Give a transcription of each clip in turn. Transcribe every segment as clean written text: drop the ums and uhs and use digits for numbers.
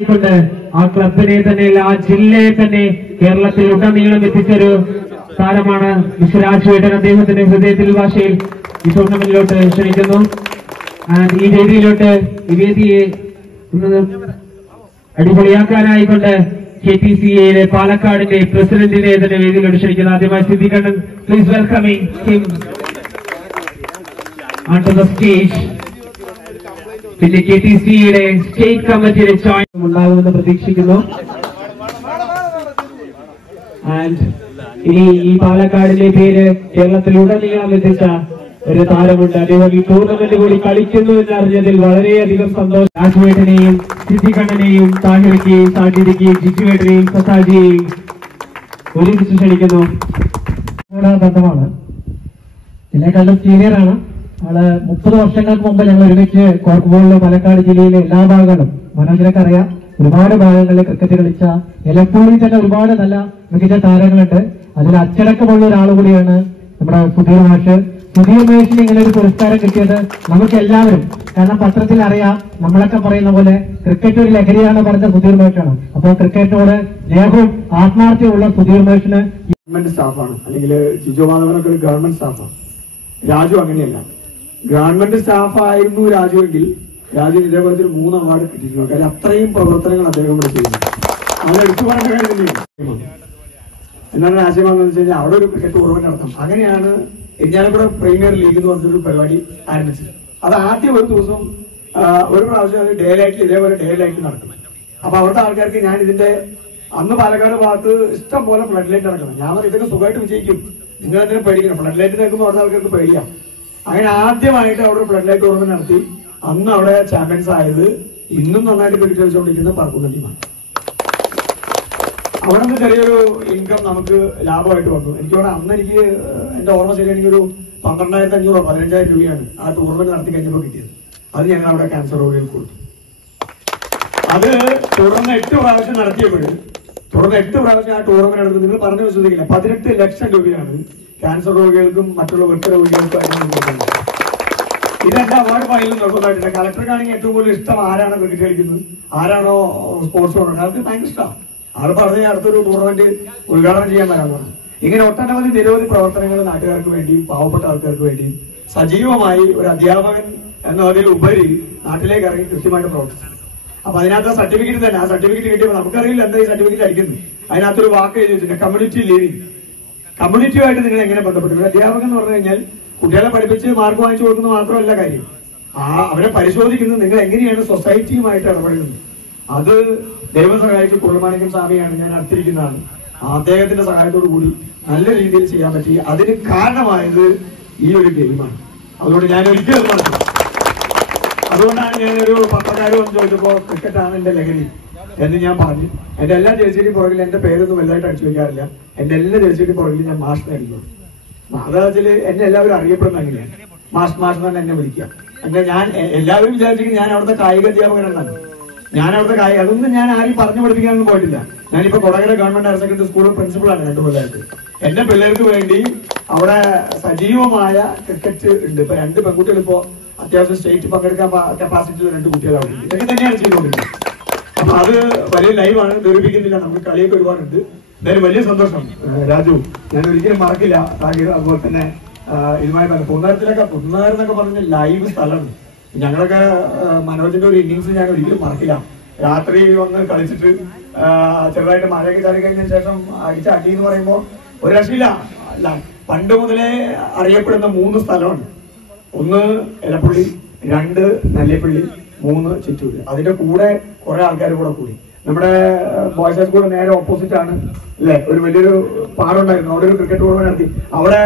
ആ ക്ലബിനെ തന്നെ ആ ജില്ലയെ തന്നെ കേരളത്തിൽ ഉടനീളം എത്തിച്ചൊരു താരമാണ് വിശ്വരാജ് വേട്ടൻ. അദ്ദേഹത്തിന്റെ ഹൃദയത്തിൽ ഭാഷയിൽ ഈ ടൂർണമെന്റിലോട്ട് ക്ഷണിക്കുന്നു. ഈ വേദിയിലോട്ട് ഈ വേദിയെ അടിപൊളിയാക്കാനായിക്കൊണ്ട് KTCA പാലക്കാടിന്റെ പ്രസിഡന്റിനെ തന്നെ വേദിയിലോട്ട് ക്ഷണിക്കുന്നു. ആദ്യമായി സിദ്ദിഖണ്ണൻ, please welcoming him onto the stage. പിന്നെ KTCA സ്റ്റേറ്റ് കമ്മിറ്റിയുടെ ജോയിൻ ഉണ്ടാകുമെന്ന് പ്രതീക്ഷിക്കുന്നു. ആൻഡ് ഇനി ഈ പാലക്കാടിന്റെ പേര് കേരളത്തിലുടനീളം എത്തിച്ച ഒരു താരമുണ്ട്. അദ്ദേഹം ഈ ടൂർണമെന്റ് കൂടി കളിക്കുന്നു എന്നറിഞ്ഞതിൽ വളരെയധികം സന്തോഷം. രാജുവേട്ടനെയും സിദ്ദിഖണ്ണനെയും താഹിറയ്ക്കെയും സാജിദയ്ക്കെയും ജിജുവേട്ടനെയും സസാജിയെയും ഒരുമിച്ച് ക്ഷണിക്കുന്നു. ബന്ധമാണ്, എന്നെക്കാളും സീനിയറാണ് ആള്. 30 വർഷങ്ങൾക്ക് മുമ്പ് ഞങ്ങൾ ഒരുമിച്ച് കോർക്ക് ബോളിലെ പാലക്കാട് ജില്ലയിലെ എല്ലാ ഭാഗങ്ങളും മനോജിനൊക്കെ അറിയാം. ഒരുപാട് ഭാഗങ്ങളിൽ ക്രിക്കറ്റ് കളിച്ച എലപ്പൂരിൽ തന്നെ ഒരുപാട് നല്ല മികച്ച താരങ്ങളുണ്ട്. അതിൽ അച്ചടക്കമുള്ള ഒരാൾ കൂടിയാണ് നമ്മുടെ സുധീർ മാഷ്. സുധീർ മാഷിന് ഇങ്ങനെ ഒരു പുരസ്കാരം കിട്ടിയത് നമുക്ക് എല്ലാവരും, കാരണം പത്രത്തിൽ അറിയാം, നമ്മളൊക്കെ പറയുന്ന പോലെ ക്രിക്കറ്റ് ഒരു ലഹരിയാണ് പറഞ്ഞ സുധീർ മാഷാണ്. അപ്പോൾ ക്രിക്കറ്റിനോട് സ്നേഹവും ആത്മാർത്ഥ്യമുള്ള സുധീർ മാഷിന് ഗവൺമെന്റ് സ്റ്റാഫാണ്, അല്ലെങ്കിൽ ജിജോ മാധവനൊക്കെ ഒരു ഗവൺമെന്റ് സ്റ്റാഫാണ്. രാജു അങ്ങനെയല്ല, ഗവൺമെന്റ് സ്റ്റാഫായിരുന്നു രാജുവെങ്കിൽ രാജുവിന് ഇതേപോലത്തെ ഒരു 3 അവാർഡ് കിട്ടിയിട്ടുണ്ട്. കാര്യം അത്രയും പ്രവർത്തനങ്ങൾ അദ്ദേഹം ഇവിടെ ചെയ്യുന്നു. അത് എടുത്തു പറയുന്ന കാര്യം തന്നെയാണ്. എന്താണ് ആശയമാണെന്ന് വെച്ച് കഴിഞ്ഞാൽ അവിടെ ഒരു ക്രിക്കറ്റ് ടൂർണമെന്റ് നടത്തും. അങ്ങനെയാണ് ഇരിഞ്ഞാലക്കുട പ്രീമിയർ ലീഗ് എന്ന് പറഞ്ഞൊരു പരിപാടി ആരംഭിച്ചത്. അത് ആദ്യം ഒരു ദിവസം ഒരു പ്രാവശ്യം അത് ഡേ ലൈറ്റിൽ ഇതേപോലെ ഡേ ലൈറ്റ് നടക്കും. അപ്പൊ അവിടുത്തെ ആൾക്കാർക്ക് ഞാൻ ഇതിന്റെ അന്ന് പാലക്കാട് ഭാഗത്ത് ഇഷ്ടം പോലെ ഫ്ലഡ് ലൈറ്റ് നടക്കണം. ഞാൻ ഇതൊക്കെ സുഖമായിട്ട് വിജയിക്കും, നിങ്ങൾ എന്തിനും പേടിക്കണം, ഫ്ലഡ് ലൈറ്റ് നിൽക്കുമ്പോൾ അവിടുത്തെ ആൾക്കാർക്ക് പേടിയാം. അങ്ങനെ ആദ്യമായിട്ട് അവിടെ ഫ്ലഡ് ലൈറ്റ് ടൂർണമെന്റ് നടത്തി. അന്ന് അവിടെ ചാമ്പ്യൻസ് ആയത് ഇന്നും നന്നായിട്ട് ക്രിക്കറ്റ് കളിച്ചുകൊണ്ടിരിക്കുന്ന പറക്കുന്ന ടീമാണ്. അവിടെ നിന്ന് ചെറിയൊരു ഇൻകം നമുക്ക് ലാഭമായിട്ട് വന്നു. എനിക്കവിടെ അന്ന് എനിക്ക് എന്റെ ഓർമ്മ ശരിയാണെങ്കിൽ ഒരു 12,500 15,000 രൂപയാണ് ആ ടൂർണമെന്റ് നടത്തി കഴിഞ്ഞപ്പോൾ കിട്ടിയത്. അത് ഞങ്ങൾ അവിടെ ക്യാൻസർ രോഗികൾക്ക് കൊടുത്തു. അത് തുടർന്ന് 8 പ്രാവശ്യം നടത്തിയപ്പോഴും ആ ടൂർണമെന്റ് നടത്തി നിങ്ങൾ പറഞ്ഞു വിശ്വസിക്കില്ല, 18 ലക്ഷം രൂപയാണ് ക്യാൻസർ രോഗികൾക്കും മറ്റുള്ള വൃക്ക രോഗികൾക്കും. ഇതെന്റെ അവാർഡ് ഫയലിൽ നിർബന്ധമായിട്ടില്ല. കളക്ടർക്കാണെങ്കിൽ ഏറ്റവും കൂടുതൽ ഇഷ്ടം ആരാണ് ക്രിക്കറ്റ് കളിക്കുന്നത്, ആരാണോ സ്പോർട്സ് കൊണ്ടുണ്ട്, അവർക്ക് ഭയങ്കര ഇഷ്ടമാണ്. ആൾ പറഞ്ഞ അടുത്തൊരു ടൂർണമെന്റ് ഉദ്ഘാടനം ചെയ്യാൻ വരാമെന്നാണ്. ഇങ്ങനെ ഒട്ടനവധി നിരവധി പ്രവർത്തനങ്ങൾ നാട്ടുകാർക്ക് വേണ്ടിയും പാവപ്പെട്ട ആൾക്കാർക്ക് വേണ്ടിയും സജീവമായി ഒരു അധ്യാപകൻ എന്നതിലുപരി നാട്ടിലേക്ക് ഇറങ്ങി കൃത്യമായിട്ട് പ്രവർത്തിച്ചു. അപ്പൊ അതിനകത്ത് സർട്ടിഫിക്കറ്റ് തന്നെ, ആ സർട്ടിഫിക്കറ്റ് കിട്ടിയപ്പോൾ നമുക്കറിയില്ല എന്താ ഈ സർട്ടിഫിക്കറ്റ് അടിക്കുന്നത്. അതിനകത്തൊരു വാക്ക് എഴുതി വെച്ചിട്ടുണ്ട്, കമ്മ്യൂണിറ്റി ലിവിംഗ്. കമ്മ്യൂണിറ്റിയുമായിട്ട് നിങ്ങൾ എങ്ങനെ ബന്ധപ്പെട്ടു? അധ്യാപകൻ എന്ന് പറഞ്ഞു കഴിഞ്ഞാൽ കുട്ടികളെ പഠിപ്പിച്ച് മാർക്ക് വാങ്ങിച്ചു കൊടുക്കുന്നത് മാത്രമല്ല കാര്യം, അവരെ പരിശോധിക്കുന്നത് നിങ്ങൾ എങ്ങനെയാണ് സൊസൈറ്റിയുമായിട്ട് ഇടപെടുന്നത്. അത് ദൈവം സഹായിച്ച് കുറുമാണിക്യം സ്വാമിയാണ് ഞാൻ അടുത്തിരിക്കുന്നതാണ്. അദ്ദേഹത്തിന്റെ സഹായത്തോടു കൂടി നല്ല രീതിയിൽ ചെയ്യാൻ പറ്റി. അതിന് കാരണമായത് ഈ ഒരു ഗെയിമാണ്. അതുകൊണ്ട് ഞാൻ ഒരിക്കലും നടത്തും. അതുകൊണ്ടാണ് ഞാനൊരു പത്രക്കാർ വന്ന് ചോദിച്ചപ്പോ ക്രിക്കറ്റാണ് എന്റെ ലഹരി എന്ന് ഞാൻ പറഞ്ഞു. എന്റെ എല്ലാ ജേഴ്സിയുടെയും പുറകിൽ എന്റെ പേരൊന്നും വലുതായിട്ട് അടിച്ചു വയ്ക്കാറില്ല. എന്റെ എല്ലാ ജേഴ്സിയുടെയും പുറകിൽ ഞാൻ മാഷിനെ അടിക്കും. മാതാവത്തില് എന്നെ എല്ലാവരും അറിയപ്പെടുന്ന അങ്ങനെയാണ്, മാഷ് തന്നെ എന്നെ വിളിക്കുക. അങ്ങനെ ഞാൻ എല്ലാവരും വിചാരിച്ചിരിക്കും ഞാൻ അവിടുത്തെ കായിക അധ്യാപകനാണ്. ഞാൻ അവിടുത്തെ കായിക അതൊന്നും ഞാൻ ആരും പറഞ്ഞു പഠിപ്പിക്കാനൊന്നും പോയിട്ടില്ല. ഞാനിപ്പോ Kodakara government higher secondary school പ്രിൻസിപ്പളാണ് 2 പിള്ളേർക്ക്. എന്റെ പിള്ളേർക്ക് വേണ്ടി അവിടെ സജീവമായ ക്രിക്കറ്റ് ഉണ്ട്. ഇപ്പൊ 2 പെൺകുട്ടികൾ ഇപ്പോ അത്യാവശ്യം സ്റ്റേറ്റ് പങ്കെടുക്കാൻ കപ്പാസിറ്റിയുള്ള 2 കുട്ടികളാണ്. ഇതൊക്കെ തന്നെയാണ് ചെയ്തുകൊണ്ടിരിക്കുന്നത്. അപ്പൊ അത് വലിയ ലൈവാണ്, ധരിപ്പിക്കുന്നില്ല. നമുക്ക് കളിയൊക്കെ ഒരുപാടുണ്ട്. എന്തായാലും വലിയ സന്തോഷം രാജു, ഞാൻ ഒരിക്കലും മറക്കില്ല. അതുപോലെ തന്നെ ഇതുമായി പുന്നേരം എന്നൊക്കെ പറഞ്ഞ ലൈവ് സ്ഥലമാണ്. ഞങ്ങളൊക്കെ മനോജിന്റെ ഒരു ഇന്നിങ്സ് ഞാൻ ഒരിക്കലും മറക്കില്ല. രാത്രി വന്ന് കളിച്ചിട്ട് ചെറുതായിട്ട് മഴയൊക്കെ കയറി കഴിഞ്ഞ ശേഷം അടിച്ച അടി എന്ന് പറയുമ്പോൾ ഒരു രക്ഷയില്ല. പണ്ട് മുതലേ അറിയപ്പെടുന്ന 3 സ്ഥലമാണ്. 1 എലപ്പുള്ളി, 2 നെല്ലിപ്പള്ളി, 3 ചിറ്റൂര്. അതിന്റെ കൂടെ കുറെ ആൾക്കാർ കൂടെ കൂടി. നമ്മുടെ ബോയ്സ് സ്കൂൾ നേരെ ഓപ്പോസിറ്റ് ആണ് അല്ലെ, ഒരു വലിയൊരു പാടുണ്ടായിരുന്നു. അവിടെ ഒരു ക്രിക്കറ്റ് ടൂർണമെന്റ് നടത്തി. അവിടെ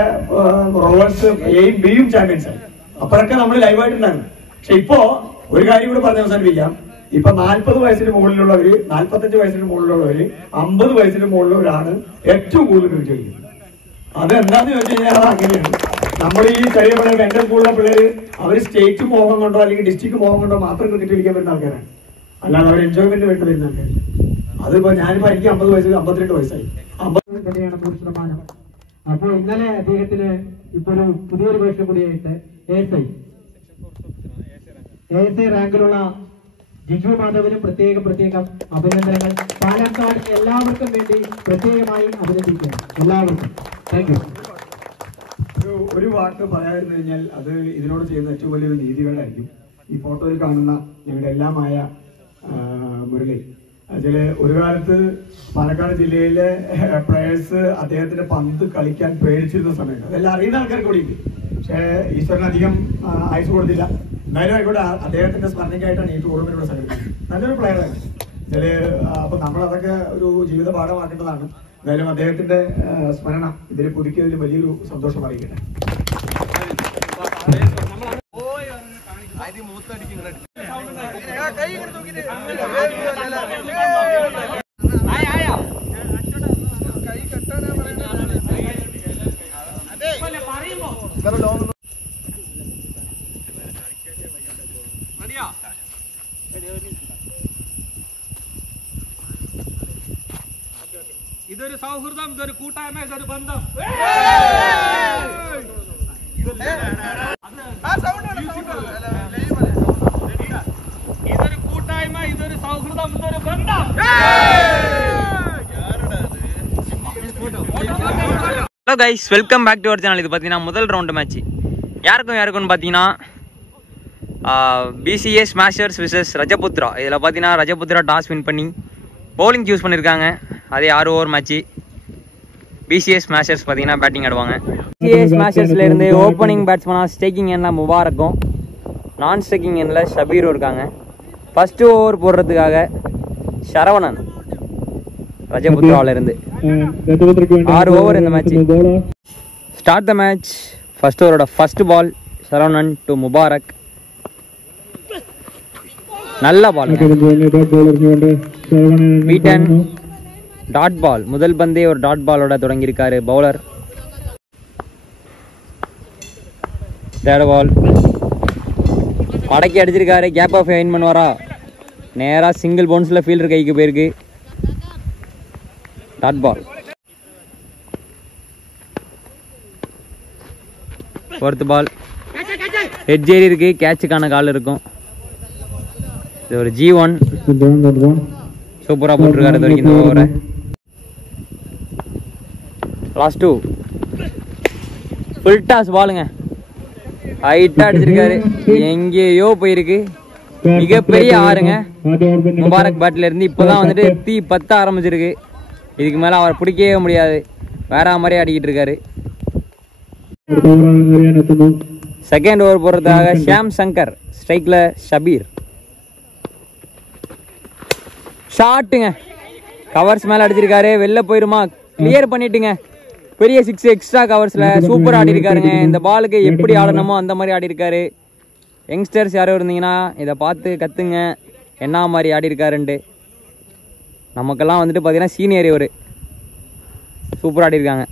റോവേഴ്സ് എയും ബിയും ചാമ്പ്യൻസ് ആയി. അപ്പോഴൊക്കെ നമ്മൾ ലൈവായിട്ടുണ്ടായിരുന്നു. പക്ഷെ ഇപ്പോ ഒരു കാര്യം കൂടെ പറഞ്ഞ് അവസാനിപ്പിക്കാം. ഇപ്പൊ 40 വയസ്സിന് മുകളിലുള്ളവര്, 45 വയസ്സിന് മുകളിലുള്ളവര്, 50 വയസ്സിന് മുകളിലുള്ളവരാണ് ഏറ്റവും കൂടുതൽ ക്രിക്കറ്റ് കളിക്കുന്നത്. അതെന്താന്ന് ചോദിച്ചു കഴിഞ്ഞാൽ അത് അങ്ങനെയാണ്. നമ്മൾ ഈ ചെറിയ പിള്ളേർ, എന്റെ സ്കൂളിലെ പിള്ളേര് അവര് സ്റ്റേറ്റ് മോഹം കൊണ്ടോ അല്ലെങ്കിൽ ഡിസ്ട്രിക്ട് മോഹം കൊണ്ടോ മാത്രം ക്രിക്കറ്റ് കളിക്കാൻ പറ്റുന്ന ആൾക്കാരാണ്. അല്ലാതെ അവർ എൻജോയ്മെന്റ് വേണ്ടി വരുന്ന ആൾക്കാർ. അതിപ്പോ ഞാനിപ്പോ എനിക്ക് 50 വയസ്സ് 52 വയസ്സായി. 50 തന്നെയാണ് 100%. അപ്പൊ ഇന്നലെ അദ്ദേഹത്തിന് ഇപ്പൊ ഒരു പുതിയൊരു വേഷം കൂടിയായിട്ട് ASI റാങ്കിലുള്ള ജിജു മാധവനും പ്രത്യേകം അഭിനന്ദനങ്ങൾ. പാലക്കാട് എല്ലാവർക്കും വേണ്ടി പ്രത്യേകമായി അഭിനന്ദിക്കുന്നു. എല്ലാവർക്കും താങ്ക് യു. ഒരു വാക്ക് പറയാതിരുന്നു കഴിഞ്ഞാൽ അത് ഇതിനോട് ചെയ്യുന്ന ഏറ്റവും വലിയൊരു നീതികേടായിരിക്കും. ഈ ഫോട്ടോയിൽ കാണുന്ന ഞങ്ങളുടെ എല്ലാമായ മുരളി, അതിൽ ഒരു കാലത്ത് പാലക്കാട് ജില്ലയിലെ പ്ലേയേഴ്സ് അദ്ദേഹത്തിന്റെ പന്ത് കളിക്കാൻ പേടിച്ചിരുന്ന സമയത്ത് അതെല്ലാം അറിയുന്ന ആൾക്കാർ കൂടിയുണ്ട്. പക്ഷേ ഈശ്വരൻ അധികം ആയുസ് കൊടുത്തില്ല. എന്തായാലും ആയിക്കോട്ടെ, അദ്ദേഹത്തിന്റെ സ്മരണയ്ക്കായിട്ടാണ് ഈ ടൂർണമെന്റ് ഇവിടെ സംഘടിപ്പിച്ചത്. നല്ലൊരു പ്ലെയറാണ് ഇതില്. അപ്പൊ നമ്മളതൊക്കെ ഒരു ജീവിത പാഠമാക്കേണ്ടതാണ്. എന്തായാലും അദ്ദേഹത്തിന്റെ സ്മരണ ഇതിൽ പുതുക്കിയതിൽ വലിയൊരു സന്തോഷം അറിയിക്കട്ടെ. ഇതൊരു സൗഹൃദം, ഇതൊരു കൂട്ടായ്മ, ഇതൊരു ബന്ധം. ഇതൊരു കൂട്ടായ്മ, ഇതൊരു സൗഹൃദം, ഇതൊരു ബന്ധം. Hello guys, welcome back to our channel. இது பார்த்தீங்கன்னா முதல் ரவுண்டு மேட்ச் யாருக்கும்னு பார்த்தீங்கன்னா பிசிஏ ஸ்மாஷர்ஸ் விசஸ் ரஜபுத்ரா. இதில் பார்த்தீங்கன்னா ரஜபுத்ரா டாஸ் வின் பண்ணி பவுலிங் சூஸ் பண்ணியிருக்காங்க. அதே 6 ஓவர் மேட்ச்சு. பிசிஏ ஸ்மாஷர்ஸ் பார்த்தீங்கன்னா பேட்டிங் ஆடுவாங்க. பிசிஏ ஸ்மாஷர்ஸ்லேருந்து ஓப்பனிங் பேட்ஸ்மனாக ஸ்டேக்கிங் எண்ணில் முபாரக்கும், நான் ஸ்டேக்கிங் எண்ணில் ஷபீரும் இருக்காங்க. ஃபஸ்ட்டு ஓவர் போடுறதுக்காக சரவணன் ரஜபுத்ராவிலேருந்து 6 ஓவர் இந்த match. Start the match. First ஓவரோட first ball Saravanan to Mubarak. நல்ல பால், பீட்டன் டாட் பால். முதல் பந்தே ஒரு டாட் பாலோட தொடங்கியிருக்காரு பவுலர். தேர்ட் பால் மடக்கி அடிச்சிருக்காரு. கேப் ஆஃப் வின் பண்ணுவாரா? நேராக சிங்கிள் பவுன்ஸில் ஃபீல்டர் கைக்கு போயிருக்கு. Dot ball. Fourth ball head ஏறி இருக்கு. கேட்சுக்கான கால் இருக்கும். இது ஒரு G1. சூப்பராக போட்டிருக்காரு இது வரைக்கும் இந்த ஓவரை. லாஸ்ட் 2 ஃபுல் டாஸ் பாலுங்க. ஹைட்டாக அடிச்சிருக்காரு. எங்கேயோ போயிருக்கு. மிகப்பெரிய ஆறுங்க. முபாரக் பேட்டில் இருந்து இப்போதான் வந்துட்டு தீ பத்த ஆரம்பிச்சிருக்கு. இதுக்கு மேலே அவரை பிடிக்கவே முடியாது. வேற மாதிரி ஆடிக்கிட்டு இருக்காரு. செகண்ட் ஓவர் போடுறதுக்காக ஷியாம் சங்கர், ஸ்ட்ரைக்ல ஷபீர். ஷாட்டுங்க. கவர்ஸ் மேலே அடிச்சிருக்காரு. வெளில போயிருமா? கிளியர் பண்ணிட்டுங்க. பெரிய 6 எக்ஸ்ட்ரா கவர்ஸில் சூப்பராக ஆடி இருக்காருங்க. இந்த பாலுக்கு எப்படி ஆடணுமோ அந்த மாதிரி ஆடி இருக்காரு. யங்ஸ்டர்ஸ் யாரும் இருந்தீங்கன்னா இதை பார்த்து கற்றுங்க என்ன மாதிரி ஆடி இருக்காருன்ட்டு. நமக்கெல்லாம் வந்துட்டு பார்த்தீங்கன்னா சீனியர் இவர். சூப்பராக ஆடி இருக்காங்க.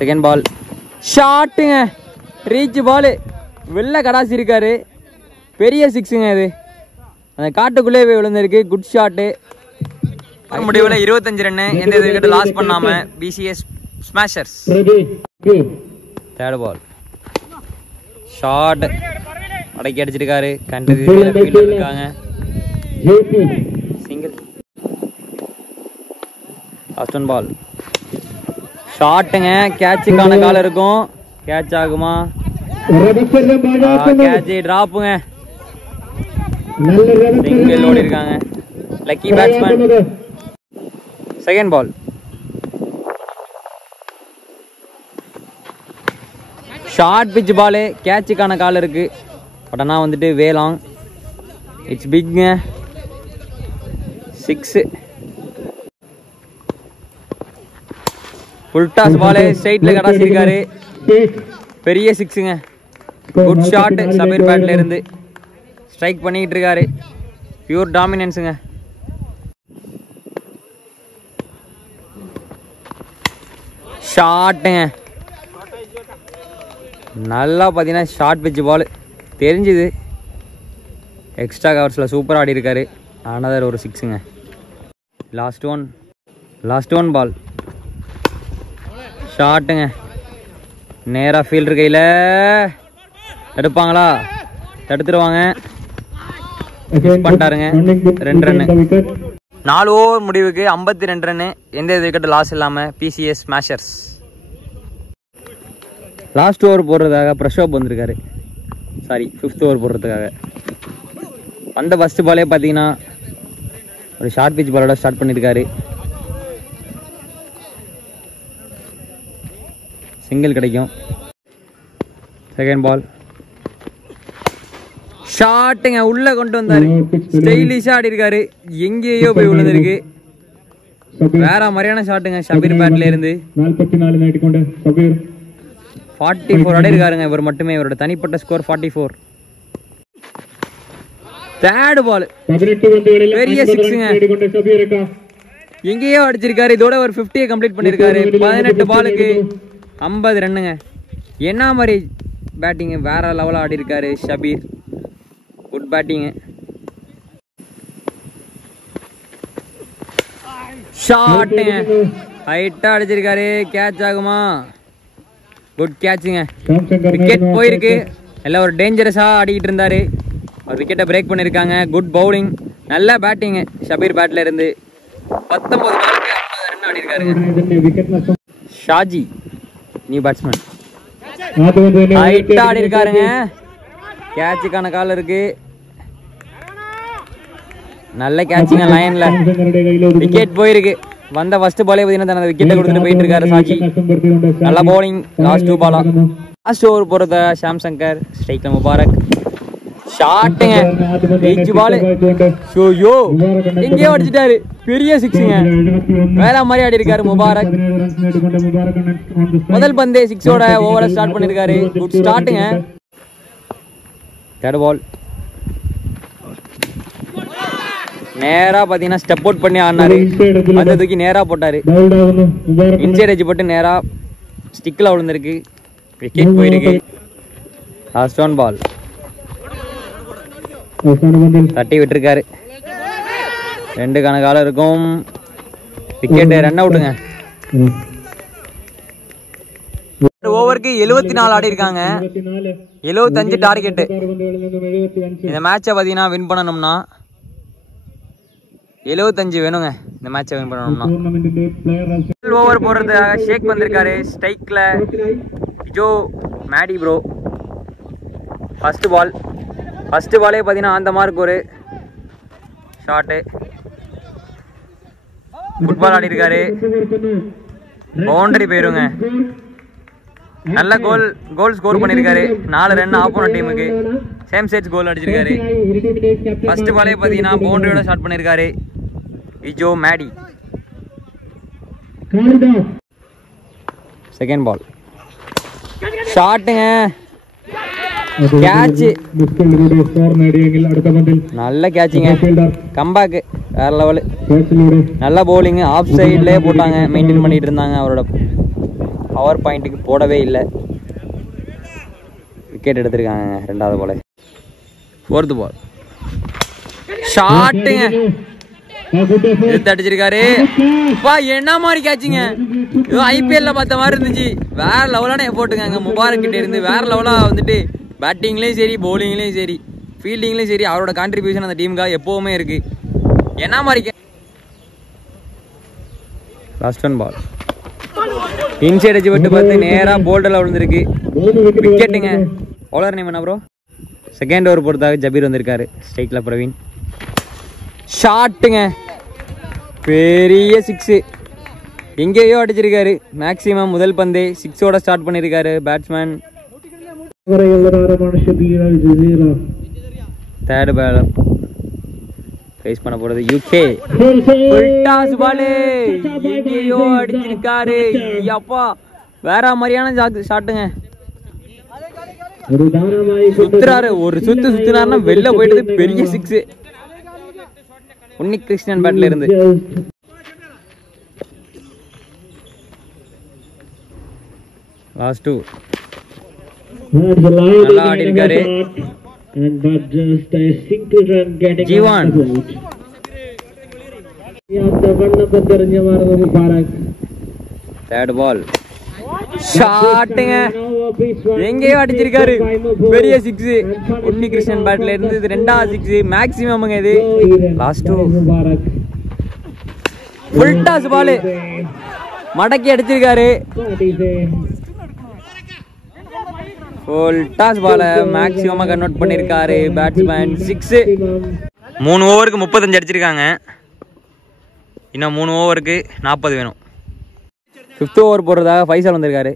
செகண்ட் பால் ஷாட்டுங்க. ரீச் பால் வெளில கடாசி இருக்காரு. பெரிய 6ங்க இது. அந்த காட்டுக்குள்ளே போய் விழுந்திருக்கு. Good shot. முடிவில் 25 ரன்னு. எந்த விக்கெட் லாஸ் பண்ணாம PCS smashers. Third ball shot அடக்கி அடிச்சிருக்காரு. கண்டிப்பாக இருக்காங்க. சிங்கிள். லாஸ்ட் ஒன் பால் ஷாட்டுங்க. கேட்சுக்கான கால் இருக்கும். கேட்ச் ஆகுமா? கேட்ச் டிராப்புங்க. சிங்கிள் ஓடி இருக்காங்க. Lucky batsman. Second ball short pitch ball. கேட்சுக்கான கால் இருக்கு. பட் ஆனால் வந்துட்டு வேலாங். இட்ஸ் பிக்ங்க. 6. Full toss ball. ஸ்ட்ரைட்ல கடாசி இருக்காரு. பெரிய 6ங்க. குட் ஷாட் சபீர் பேட்ல இருந்து. ஸ்ட்ரைக் பண்ணிக்கிட்டு இருக்காரு. பியூர் டாமினன்ஸுங்க. ஷாட்டுங்க. நல்லா பார்த்தீங்கன்னா ஷார்ட் பிட்ச் பால் தெரிஞ்சுது. எக்ஸ்ட்ரா கவர்ஸில் சூப்பராக ஆடி இருக்காரு. அனதர் ஒரு 6ங்க. லாஸ்ட் ஒன் பால் ஷாட்டுங்க. நேராக ஃபீல்டர் கையில் தடுப்பாங்களா? தடுத்துருவாங்க. பண்ணிட்டாருங்க 2 ரன்னு 4 ஓவர் முடிவுக்கு 52 ரன்னு எந்த விக்கெட் லாஸ் இல்லாம பிசிஎஸ் ஸ்மாஷர்ஸ். லாஸ்ட் ஓவர் போடுறதுக்காக பிரஷோப் வந்திருக்காரு, சாரி 5th ஓவர் போடுறதுக்காக. அந்த ஃபர்ஸ்ட் பாலே பார்த்தீங்கன்னா ஒரு ஷார்ட் பிச் பாலோட ஸ்டார்ட் பண்ணியிருக்காரு. சிங்கிள் கிடைக்கும். செகண்ட் பால் ஷாட்டுங்க, உள்ள கொண்டு வந்தாரு, ஸ்டைலிஷா ஆடி இருக்காரு, எங்கேயோ போய் விழுந்திருக்கு. வேற மாதிரியான ஷாட்டுங்க ஷபீர் பேட்ல இருந்து. 44 ஆடி இருக்காருங்க இவர் மட்டுமே. இவரோட தனிப்பட்ட ஸ்கோர் 44. தேர்ட் பால் பெரிய சிக்ஸுங்க, எங்கேயோ அடிச்சிருக்காரு. இதோட ஒரு 50 கம்ப்ளீட் பண்ணிருக்காரு. 18 பாலுக்கு 50 ரன்னுங்க. என்ன மாதிரி பேட்டிங், வேற லெவலா ஆடி இருக்காரு ஷபீர். Good batting. ஷாட்டுங்க, ஹைட்டா அடிச்சிருக்காரு. கேட்ச் ஆகுமா? குட் கேட்சுங்க. விக்கெட் போயிருக்கு. எல்லாம் ஒரு டேஞ்சரஸா ஆடிக்கிட்டு இருந்தாரு. ஒரு விக்கெட்டை பிரேக் பண்ணிருக்காங்க. குட் பவுலிங், நல்ல பேட்டிங் ஷபீர் பேட்ல இருந்து. 19 பாலுக்கு 50 ரன் ஆடி இருக்காருங்க. ஷாஜி நியூ பேட்ஸ்மேன், ஹைட்டா ஆடி இருக்காருங்க. கேட்சுக்கான கால் இருக்கு. நல்ல கேட்சிங்க லைன்ல. விக்கெட் போயிருக்கு. வந்த ஃபர்ஸ்ட் பாலே பார்த்தீங்கன்னா தனது விக்கெட்டை கொடுத்துட்டு போயிட்டு இருக்காரு ஷாஜி. நல்ல bowling. Last 2 Bala. Last over போறத ஷாம் சங்கர், ஸ்ட்ரைக்ல முபாரக். ஷாட்டுங்க, ரீச் பால். ஷோயோ எங்கேயோ அடிச்சிட்டாரு. பெரிய சிக்ஸுங்க, வேற மாதிரி ஆடி இருக்காரு முபாரக். முதல் பந்தே 6ஓட ஓவரை ஸ்டார்ட் பண்ணிருக்காரு. குட் ஸ்டார்ட்டுங்க. தேர்ட் பால் நேரா பாத்தீங்கன்னா ஸ்டெப் அவுட் பண்ணி ஆடினாரு. அந்த தூக்கி நேரா போட்டாரு. இன்சைட் எட்ஜ் போட்டு நேரா ஸ்டிக்ல விழுந்திருக்கு. விக்கெட் போயிருக்கு. லாஸ்ட் 1 பால் தட்டி விட்டுருக்காரு. 2 கணக்கால இருக்கும். விக்கெட், ரன் அவுட்டுங்க. ஓவருக்கு 74 ஆடி இருக்காங்க. 75 டார்கெட். இந்த மேட்சை பாத்தீங்கன்னா வின் பண்ணணும்னா 75 வேணுங்க. இந்த மேட்சை வின் பண்ணணும்னா. ஓவர் போடுறதுக்காக ஷேக் வந்திருக்காரு. ஸ்ட்ரைக்ல ஜோ மேடி ப்ரோ. ஃபர்ஸ்ட் பாலே பார்த்தீங்கன்னா அந்த மார்க் ஒரு ஷாட்டு. ஃபுட்பால் ஆடி இருக்காரு. பவுண்டரி போயிருங்க. நல்ல கோல் ஸ்கோர் பண்ணிருக்காரு. 4 ரன் ஆப்போனன்ட் டீமுக்கு. சேம் சைட்ஸ் கோல் அடிச்சிருக்காரு. ஃபர்ஸ்ட் பாலே பார்த்தீங்கன்னா பவுண்டரியோட ஸ்டார்ட் பண்ணிருக்காரு இஜோ மேடி. செகண்ட் பால் ஷாட்டுங்க, கேட்ச். நல்ல கேட்சிங்க. கம்பேக் வேற லெவல். நல்ல பவுலிங். ஆஃப் சைட்லேயே போட்டாங்க. மெயின்டைன் பண்ணிட்டு இருந்தாங்க. அவரோட பவர் பாயிண்ட்டுக்கு போடவே இல்லை. விக்கெட் எடுத்திருக்காங்க 2வது பால். 4th பால் ஷாட்டுங்க, அடிச்சிருக்காரு. என்ன மாதிரி கேட்சிங்க, ஐபிஎல்ல பார்த்த மாதிரி இருந்துச்சு. வேற லெவலான எஃபோர்ட்டுங்க முபாரக் கிட்ட இருந்து. வேற லெவலா வந்துட்டு பேட்டிங்லயும் சரி, பவுலிங்லயும் சரி, ஃபீல்டிங்லயும் சரி, அவரோட கான்ட்ரிபியூஷன் அந்த டீமுக்காக எப்பவுமே இருக்கு. என்ன மாதிரி. லாஸ்ட் 1 பால் இன்சைட் எட்ஜ் விட்டு பார்த்து நேரா போல்டர்ல விழுந்திருக்கு. விக்கெட்டுங்க. பவுலர் நேம் என்ன ப்ரோ? செகண்ட் ஓவர் பொறுத்தாக ஜபீர் வந்திருக்காரு. ஸ்ட்ரைக்ல பிரவீன். ஷாட்டுங்க, பெரிய 6. எங்கேயோ அடிச்சிருக்காரு. மேக்ஸிமம் முதல் பந்தே 6ஓட ஸ்டார்ட் பண்ணிருக்காரு பேட்ஸ்மேன். தேர்ட் பால் ஃபேஸ் பண்ண போறது யூகே. டாஸ் பால் எங்கேயோ அடிச்சிருக்காரு. அப்பா வேற மாதிரியான ஷாட்டுங்க. சுத்துறாரு. ஒரு சுத்துனாருன்னா வெளில போயிட்டு பெரிய 6. உன்னி கிருஷ்ணன் பேட்ல இருந்து. லாஸ்ட் 2 நல்லா ஆடி இருக்காரு. ஜீவான் தேர்ட் பால் ஷாட்டுங்க எங்கேயோ அடிச்சிருக்காரு பெரிய 6. உன்னி கிருஷ்ணன் பேட்ல இருந்து இது 2வது 6 மேக்ஸிமம்ங்க. இது லாஸ்ட் ஃபுல் டாஸ் பால் மடக்கி அடிச்சிருக்காரு. ஃபுல் டாஸ் பால மேக்ஸிமமா கன்வெர்ட் பண்ணிருக்காரு பேட்ஸ்மேன். 6. 3 ஓவருக்கு 35 அடிச்சிருக்காங்க. இன்னும் 3 ஓவருக்கு 40 வேணும். 5th ஓவர் போடுறதாக ஃபைசல் வந்திருக்காரு.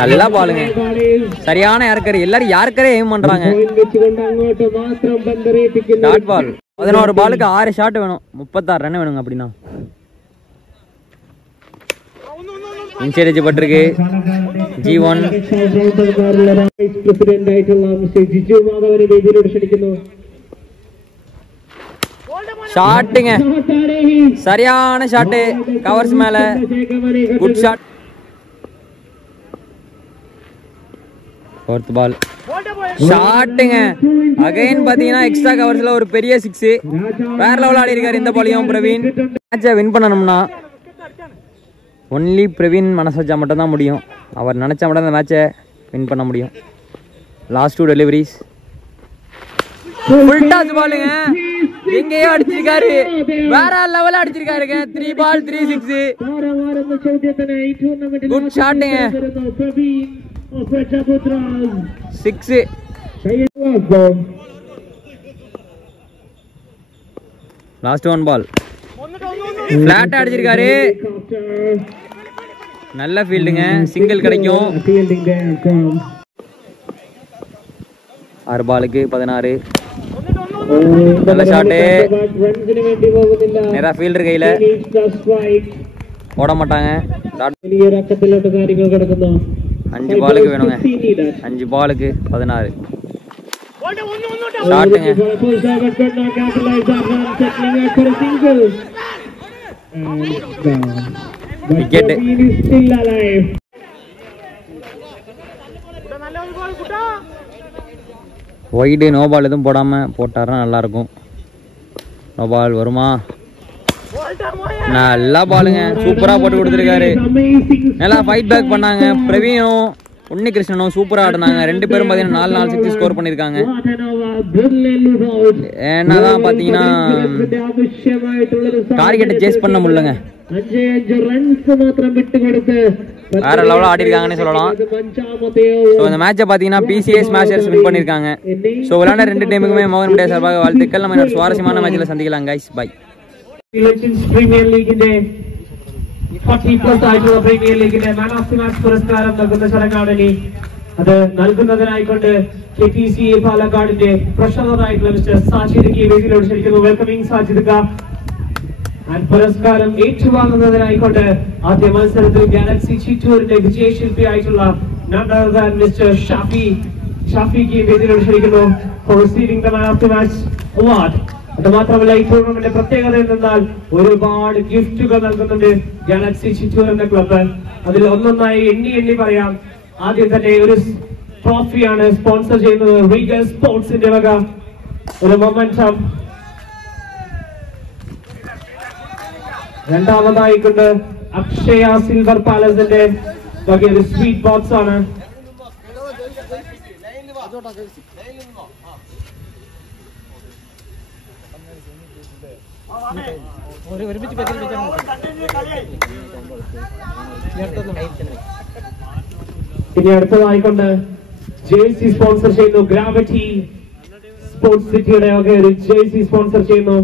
நல்லா பாலுங்க, சரியான யாருக்கரு. எல்லாரும் யாருக்கரே எய்ம் பண்றாங்க. டாட் பால் 11 பாலுக்கு 6 ஷாட் வேணும். 36 ரன் வேணுங்க. அப்படின்னா இன்சைட் பட்டிருக்கு. G1 ஷாட்டுங்க, சரியான ஷாட்டு கவர்ஸ் மேல. Good shot. 4th பால் ஷாட்டுங்க. அகைன் பாத்தீங்கன்னா எக்ஸ்ட்ரா கவர்ஸ்ல ஒரு பெரிய 6. வேற லெவல் ஆடி இருக்காரு இந்த பாலையும் பிரவீன். மேட்சை வின் பண்ணணும்னா ஒன்லி பிரவீன் மனசு வச்சா மட்டும் தான் முடியும். அவர் நினைச்சா மட்டும் அந்த மேட்சை வின் பண்ண முடியும். லாஸ்ட் 2 டெலிவரிஸ் ஃபுல் டாஸ் பாலுங்க. எங்கேயோ அடிச்சிருக்காரு, வேற லெவல் அடிச்சிருக்காருங்க. 3 பால் 3 6. குட் ஷாட்டுங்க. 6. லாஸ்ட் 1 பால் பிளாட் அடிச்சிருக்காரு. நல்ல ஃபீல்டுங்க, சிங்கிள் கிடைக்கும். 6 பாலுக்கு 16. நல்ல ஷாட்டு. நேரா ஃபீல்டர் கையில போட மாட்டாங்க. 5 பாலுக்கு வேணுங்க. 5 பாலுக்கு 16 ஷாட்டுங்க. விக்கெட். ஒயிடு நோ பால் எதுவும் போடாம போட்டாருன்னா நல்லா இருக்கும். நோ பால் வருமா? நல்லா பாலுங்க, சூப்பரா போட்டு கொடுத்துருக்காரு. நல்லா ஃபைட் பேக் பண்ணாங்க. பிரவீனும் உன்னி கிருஷ்ணனும் சூப்பரா ஆடினாங்க. 2 பேரும் பாத்தீங்கன்னா 4 6 ஸ்கோர் பண்ணிருக்காங்க. என்னதான் பாத்தீங்கன்னா டார்கெட்டை சேஸ் பண்ண முடியலங்க. வேற லெவலில் ஆடி இருக்காங்கன்னு சொல்லலாம். ஸோ இந்த மேட்சை பார்த்தீங்கன்னா PCA ஸ்மாஷர்ஸ் வின் பண்ணியிருக்காங்க. ஸோ விளையாண்ட 2 டீமுக்குமே மோகன் மீடியா சார்பாக வாழ்த்துக்கள். நம்ம இன்னொரு சுவாரஸ்யமான மேட்சில் சந்திக்கலாம் கைஸ். பை. പ്രീമിയർ ലീഗിന്റെ 40+ ആയിട്ടുള്ള പ്രീമിയർ ലീഗിന്റെ മാൻ ഓഫ് ദി മാച്ച് പുരസ്കാരം നൽകുന്ന ചടങ്ങാണ് ഇനി. അത് നൽകുന്നതിനായിക്കൊണ്ട് KPCA പാലക്കാടിന്റെ പ്രൊഫഷണലായിട്ടുള്ള മിസ്റ്റർ സാജിദ് കി വേദിയിലോട് ക്ഷണിക്കുന്നു. വെൽക്കമിംഗ് സാജിദ് കാ. പുരസ്കാരം ഏറ്റുവാങ്ങുന്നതിനായിക്കൊണ്ട് ആദ്യ മത്സരത്തിൽ ഗാലക്സി ചിറ്റൂരിന്റെ വിജയശില്പിയായിട്ടുള്ള മിസ്റ്റർ ഷാഫിക്ക് വേദിയിലോട് ക്ഷണിക്കുന്നു for receiving the man of the match award. അത് മാത്രമല്ല ഈ ടൂർണമെന്റിന്റെ പ്രത്യേകത എന്തെന്നാൽ ഒരുപാട് ഗിഫ്റ്റുകൾ നൽകുന്നുണ്ട് ഗാലക്സി ചിറ്റൂർ എന്ന ക്ലബ്ബ്. അതിൽ ഒന്നൊന്നായി എണ്ണി പറയാം. ആദ്യം തന്നെ ഒരു ട്രോഫിയാണ് സ്പോൺസർ ചെയ്യുന്നത് റീഗൽ സ്പോർട്സിന്റെ വക ഒരു മൊമെന്റം. രണ്ടാമതായിക്കൊണ്ട് അക്ഷയ സിൽവർ പാലസിന്റെ വക ഒരു സ്വീറ്റ് ബോക്സ് ആണ്. ഇനി അടുത്തതായിക്കൊണ്ട് ജേഴ്സി സ്പോൺസർ ചെയ്യുന്നു. ഗ്രാവിറ്റി സ്പോർട്സ് സിറ്റിയുടെ ഒക്കെ ഒരു ജേഴ്സി സ്പോൺസർ ചെയ്യുന്നു.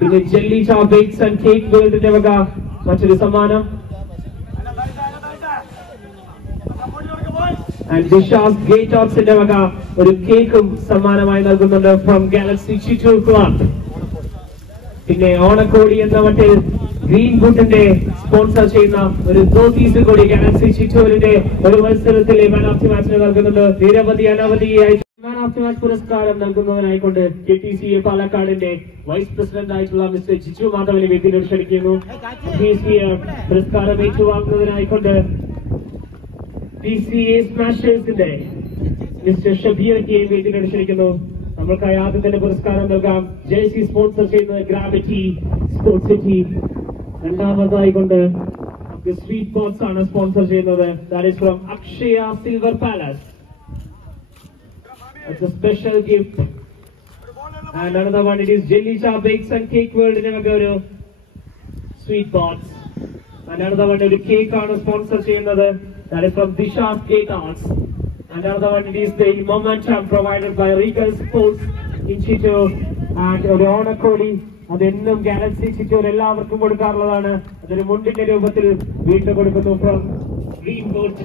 പിന്നെ ജെല്ലി ചാ ബേക്സ് ആൻഡ് കേക്ക് വേൾഡിന്റെ വക മറ്റൊരു സമ്മാനം. ആൻഡ് ഡിഷാസ് ഗേറ്റോക്സിന്റെ വക ഒരു കേക്കും സമ്മാനമായി നൽകുന്നുണ്ട് ഫ്രം ഗാലക്സി ചിറ്റൂർ ക്ലബ്. പിന്നെ ഓണക്കോടി എന്ന മറ്റേ ഗ്രീൻ ബുട്ടിന്റെ സ്പോൺസർ ചെയ്യുന്ന ഒരു ധോത്തീസ് കൂടി ഗാലക്സി ചിറ്റൂരിന്റെ ഒരു മത്സരത്തിലെ മാൻ ഓഫ് ദി മാച്ചിന് നൽകുന്നുണ്ട്. അനവധിയായി മാൻ ഓഫ് ദി മാച്ച് പുരസ്കാരം നൽകുന്നതിനായിക്കൊണ്ട് KPCA പാലക്കാടിന്റെ വൈസ് പ്രസിഡന്റ് ആയിട്ടുള്ള മിസ്റ്റർ ജിജു മാധവനെ വേദിയിൽ ക്ഷണിക്കുന്നു. പുരസ്കാരം ഏറ്റുവാങ്ങുന്നതിനായിക്കൊണ്ട് PCA സ്മാഷേഴ്സിന്റെ മിസ്റ്റർ ഷബീർ കെ വേദിയിൽ ക്ഷണിക്കുന്നു. നമ്മൾക്കായി ആദ്യത്തിന്റെ പുരസ്കാരം നൽകാം. ജേഴ്സി സ്പോൺസർ ചെയ്യുന്നത് ഗ്രാവിറ്റി സ്പോർട്സ് സിറ്റി. രണ്ടാമതായി കൊണ്ട് നമുക്ക് സ്വീറ്റ് ബോക്സ് ആണ് സ്പോൺസർ ചെയ്യുന്നത്. That is from Akshaya silver palace. It's A special gift. And another one, it is Jellisha Bakes and Cake World ന്റെ ഒരു sweet box. And another one, ഒരു cake ആണ് sponsor ചെയ്യുന്നത്. That is from Disha's cake arts. And another one, it is the momentum provided by Regal Sports Institute. And ഒരു ഓണക്കോടി അതെന്നും Galaxy സിറ്റിയോട് എല്ലാവർക്കും കൊടുക്കാറുള്ളതാണ്. അതൊരു മുണ്ടിന്റെ രൂപത്തിൽ വീണ്ടും കൊടുക്കുന്നു ഫ്രം ഗ്രീൻവുഡ്.